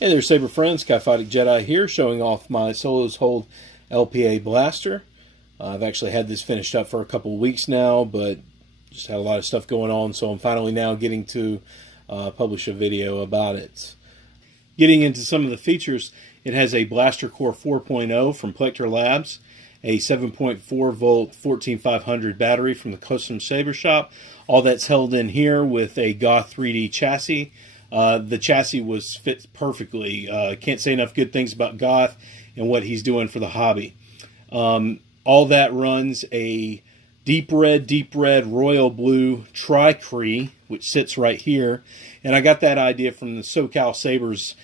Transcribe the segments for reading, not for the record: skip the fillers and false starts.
Hey there, Saber friends. Kyphotic Jedi here, showing off my Solos Hold LPA blaster. I've actually had this finished up for a couple of weeks now, but just had a lot of stuff going on, so I'm finally now getting to publish a video about it. Getting into some of the features, it has a Blaster Core 4.0 from Pecter Labs, a 7.4 volt 14500 battery from the Custom Saber shop. All that's held in here with a Goth 3D chassis. The chassis fits perfectly. Can't say enough good things about Goth and what he's doing for the hobby. All that runs a deep red, royal blue tri-cree, which sits right here. And I got that idea from the SoCalSabers.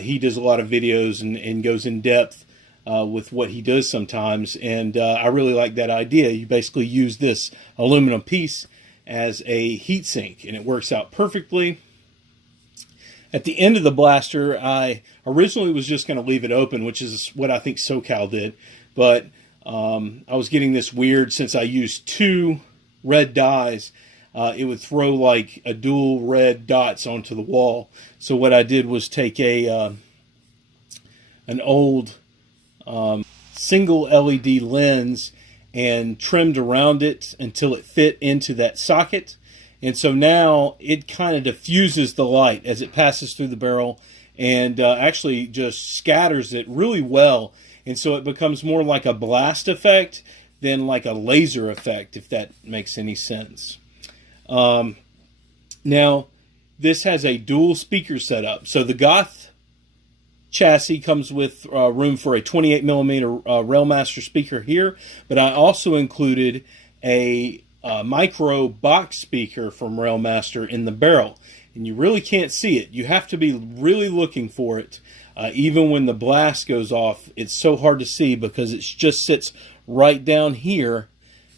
He does a lot of videos and goes in depth with what he does sometimes. And I really like that idea. You basically use this aluminum piece as a heat sink, and it works out perfectly. At the end of the blaster, I originally was just going to leave it open, which is what I think SoCal did. But I was getting this weird, since I used two red dyes, it would throw like a dual red dots onto the wall. So what I did was take an old single LED lens and trimmed around it until it fit into that socket. And so now it kind of diffuses the light as it passes through the barrel and actually just scatters it really well. And so it becomes more like a blast effect than like a laser effect, if that makes any sense. Now, this has a dual speaker setup. So the Goth chassis comes with room for a 28mm Railmaster speaker here, but I also included a micro box speaker from Railmaster in the barrel, and you really can't see it. You have to be really looking for it. Even when the blast goes off, it's so hard to see because it just sits right down here,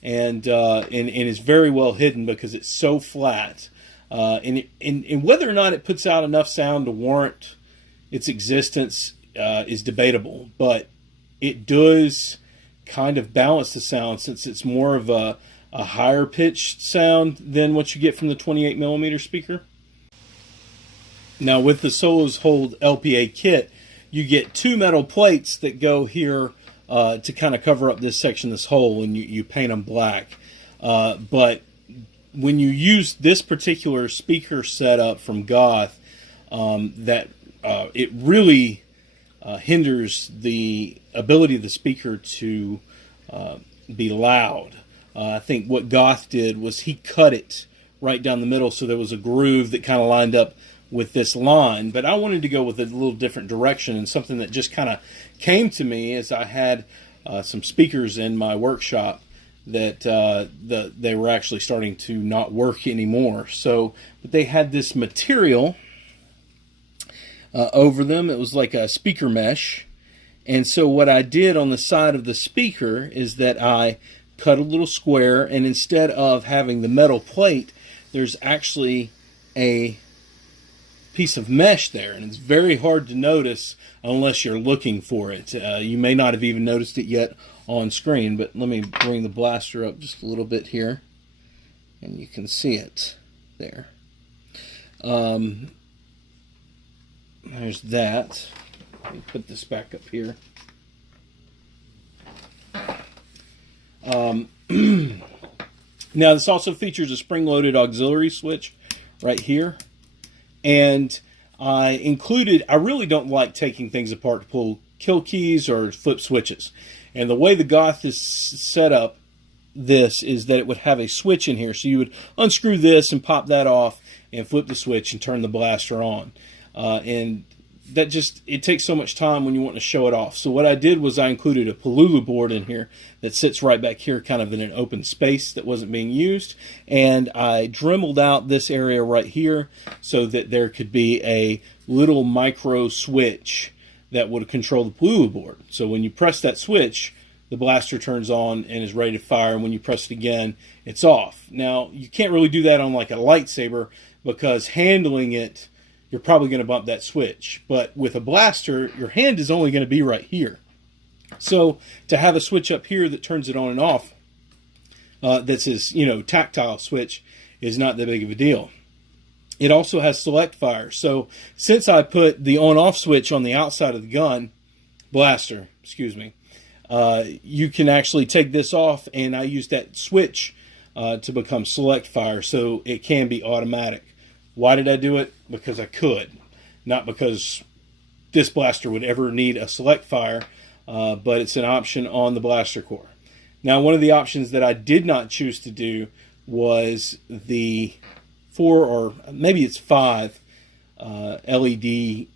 and is very well hidden because it's so flat. And whether or not it puts out enough sound to warrant its existence is debatable, but it does kind of balance the sound, since it's more of a higher pitched sound than what you get from the 28mm speaker. Now, with the Solos Hold LPA kit, you get two metal plates that go here to kind of cover up this section, this hole, and you paint them black. But when you use this particular speaker setup from Goth, it really hinders the ability of the speaker to be loud. I think what Goth did was he cut it right down the middle, so there was a groove that kind of lined up with this line. But I wanted to go with a little different direction, and something that just kind of came to me as I had some speakers in my workshop that they were actually starting to not work anymore. But they had this material over them. It was like a speaker mesh. And so what I did on the side of the speaker is that I cut a little square, and instead of having the metal plate, there's actually a piece of mesh there, and it's very hard to notice unless you're looking for it. You may not have even noticed it yet on screen, but let me bring the blaster up just a little bit here, and you can see it there. There's that. Let me put this back up here. Now, this also features a spring-loaded auxiliary switch right here. And I really don't like taking things apart to pull kill keys or flip switches. And the way the Goth is set up this is that it would have a switch in here. So you would unscrew this and pop that off and flip the switch and turn the blaster on. And that it takes so much time when you want to show it off. So what I did was I included a Palulu board in here that sits right back here, kind of in an open space that wasn't being used. And I dremeled out this area right here so that there could be a little micro switch that would control the Palulu board. So when you press that switch, the blaster turns on and is ready to fire. And when you press it again, it's off. Now, you can't really do that on like a lightsaber, because handling it, you're probably going to bump that switch. But with a blaster, your hand is only going to be right here. So to have a switch up here that turns it on and off, that's his, tactile switch, is not that big of a deal. it also has select fire. So since I put the on-off switch on the outside of the blaster, excuse me, you can actually take this off, and I use that switch to become select fire, so it can be automatic. Why did I do it? Because I could, not because this blaster would ever need a select fire, but it's an option on the blaster core. Now, one of the options that I did not choose to do was the 4 or maybe it's 5 LED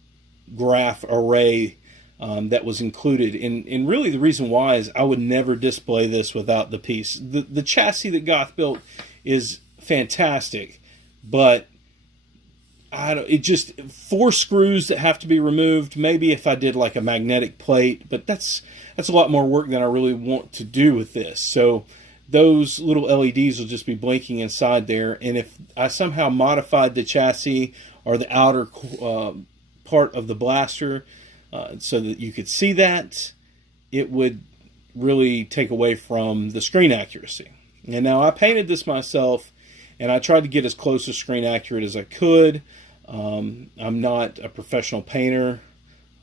graph array that was included. And really the reason why is I would never display this without the piece. The chassis that Goth built is fantastic, but it just 4 screws that have to be removed. Maybe if I did like a magnetic plate, but that's a lot more work than I really want to do with this. So those little LEDs will just be blinking inside there. And if I somehow modified the chassis or the outer part of the blaster so that you could see that, it would really take away from the screen accuracy. And now I painted this myself, and I tried to get as close to screen accurate as I could. I'm not a professional painter.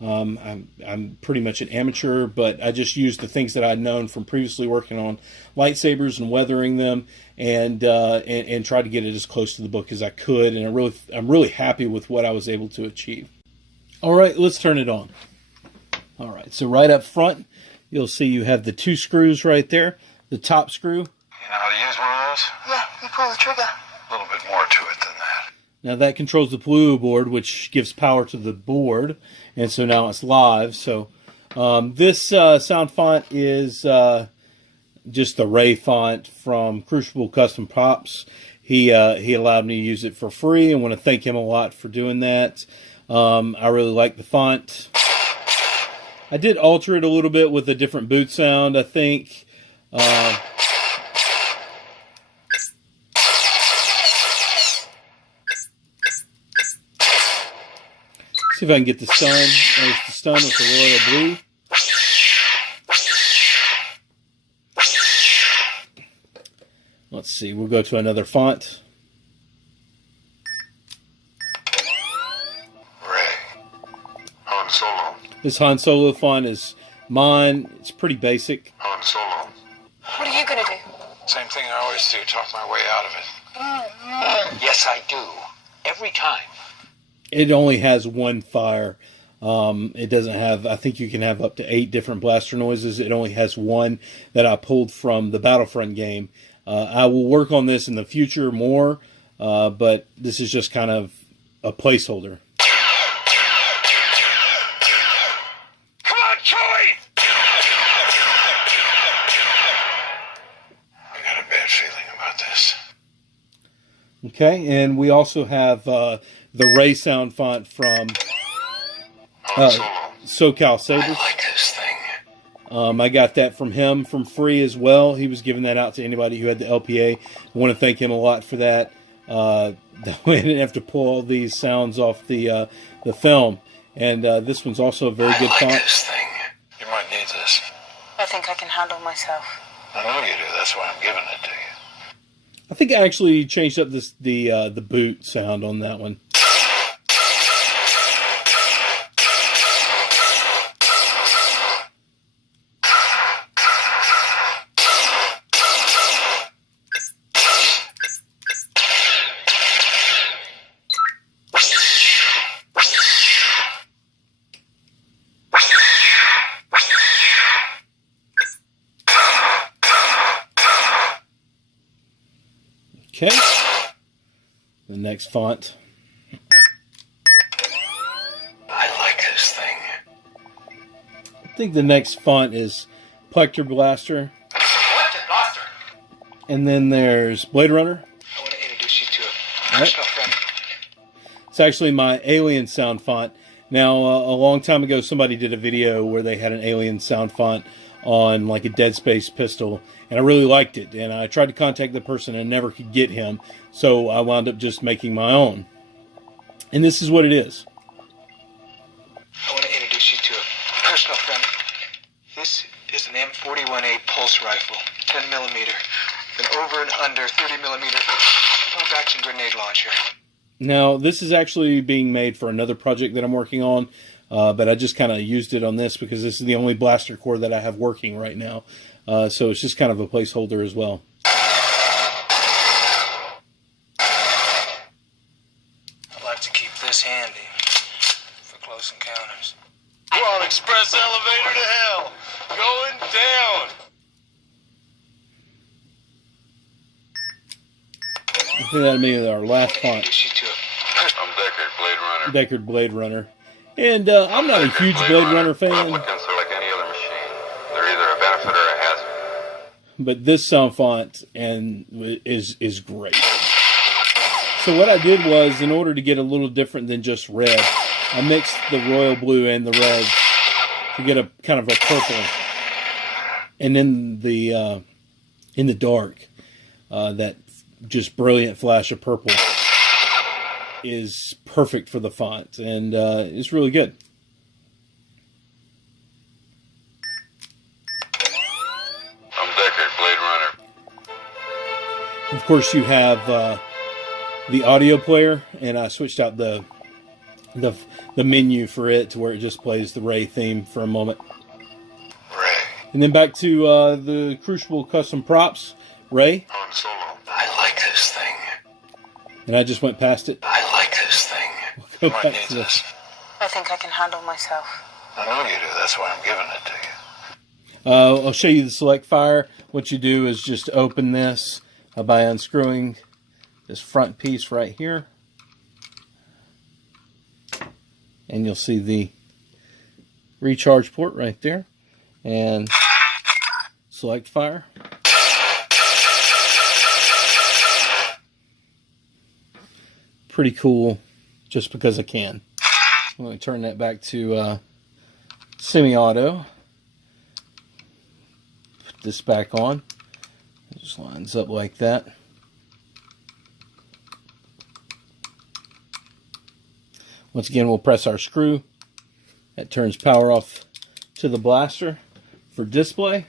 I'm pretty much an amateur, but I just used the things that I'd known from previously working on lightsabers and weathering them, and tried to get it as close to the book as I could. And I'm really happy with what I was able to achieve. All right, let's turn it on. All right, so right up front, you'll see you have the 2 screws right there. The top screw. You know how to use one of those? Yeah, you pull the trigger. A little bit more to it than that. Now that controls the Pluto board, which gives power to the board, and so now it's live. So this sound font is just the Ray font from Crucible Custom Props. He allowed me to use it for free. I want to thank him a lot for doing that. I really like the font. I did alter it a little bit with a different boot sound, I think. See if I can get the stun. There's the stun with the royal blue. Let's see, we'll go to another font. Ray. Han Solo. This Han Solo font is mine. It's pretty basic. Han Solo. What are you going to do? Same thing I always do, talk my way out of it. Yes, I do. Every time. It only has 1 fire. It doesn't have, I think you can have up to 8 different blaster noises. It only has 1 that I pulled from the Battlefront game. I will work on this in the future more, but this is just kind of a placeholder. Come on, Chewie! I got a bad feeling about this. Okay, and we also have the Ray sound font from SoCalSabers. I like this thing. I got that from him from free as well. He was giving that out to anybody who had the LPA. I want to thank him a lot for that. That way I didn't have to pull all these sounds off the film. And this one's also a very good font. I like this thing. You might need this. I think I can handle myself. I know you do. That's why I'm giving it to you. I think I actually changed up the boot sound on that one. Okay, the next font. I like this thing. I think the next font is Pecter Blaster. And then there's Blade Runner. I want to introduce you to a Right. personal friend. It's actually my Alien sound font. Now, a long time ago, somebody did a video where they had an Alien sound font on like a Dead Space pistol, and I really liked it. And I tried to contact the person and never could get him, so I wound up just making my own. And this is what it is. I want to introduce you to a personal friend. This is an M41A pulse rifle, 10 millimeter, an over and under 30 millimeter pump action grenade launcher. Now, this is actually being made for another project that I'm working on, but I just kind of used it on this because this is the only blaster core that I have working right now. So it's just kind of a placeholder as well. I like to keep this handy for close encounters. We're on express elevator to hell. Going down. I think that'll be our last font. Introduce you to I'm Deckard, Blade Runner. Deckard Blade Runner. And I'm not a huge Blade Runner fan, Replicants are like any other machine. They're either a benefit or a hazard. but this sound font is great. So what I did was, in order to get a little different than just red, I mixed the royal blue and the red to get a kind of a purple. And in the dark, that just brilliant flash of purple is perfect for the font, and it's really good. I'm Deckard, Blade Runner. Of course, you have the audio player, and I switched out the menu for it to where it just plays the Ray theme for a moment. Ray. And then back to the Crucible Custom Props, Ray. Han Solo. I like this thing. And I just went past it. I like this thing. Go What back needs to this. this? I think I can handle myself. I know you do. That's why I'm giving it to you. I'll show you the select fire. What you do is just open this by unscrewing this front piece right here. And you'll see the recharge port right there. And select fire. Pretty cool, just because I can. Let me turn that back to semi-auto. Put this back on. It just lines up like that. Once again, we'll press our screw. That turns power off to the blaster for display.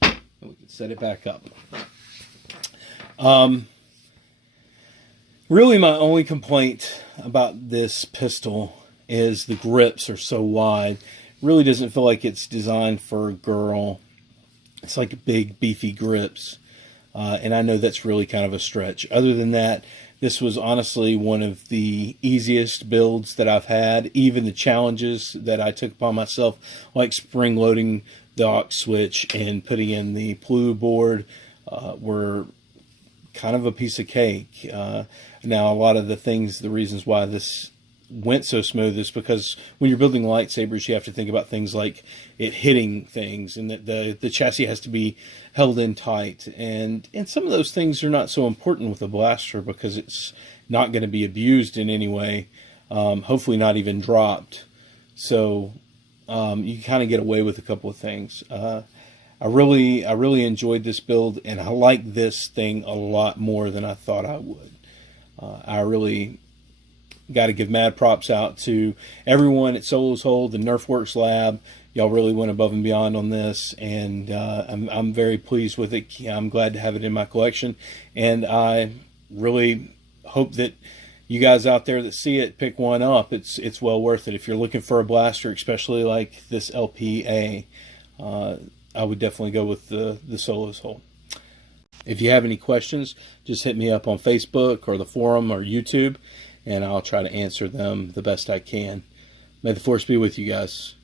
And we can set it back up. Really, my only complaint about this pistol is the grips are so wide. It really doesn't feel like it's designed for a girl. It's like big, beefy grips. And I know that's really kind of a stretch. Other than that, this was honestly one of the easiest builds that I've had. Even the challenges that I took upon myself, like spring loading the aux switch and putting in the PLU board, were kind of a piece of cake. Now, a lot of the reasons why this went so smooth is because when you're building lightsabers, you have to think about things like it hitting things, and that the chassis has to be held in tight. And some of those things are not so important with a blaster because it's not going to be abused in any way, hopefully not even dropped. So you kind of get away with a couple of things. I really enjoyed this build, and I like this thing a lot more than I thought I would. I really got to give mad props out to everyone at SoCalSabers, the Nerfworks Lab. Y'all really went above and beyond on this, and I'm very pleased with it. I'm glad to have it in my collection, and I really hope that you guys out there that see it pick one up. It's well worth it. If you're looking for a blaster, especially like this LPA, I would definitely go with the SoCalSabers. If you have any questions, just hit me up on Facebook or the forum or YouTube, and I'll try to answer them the best I can. May the Force be with you guys.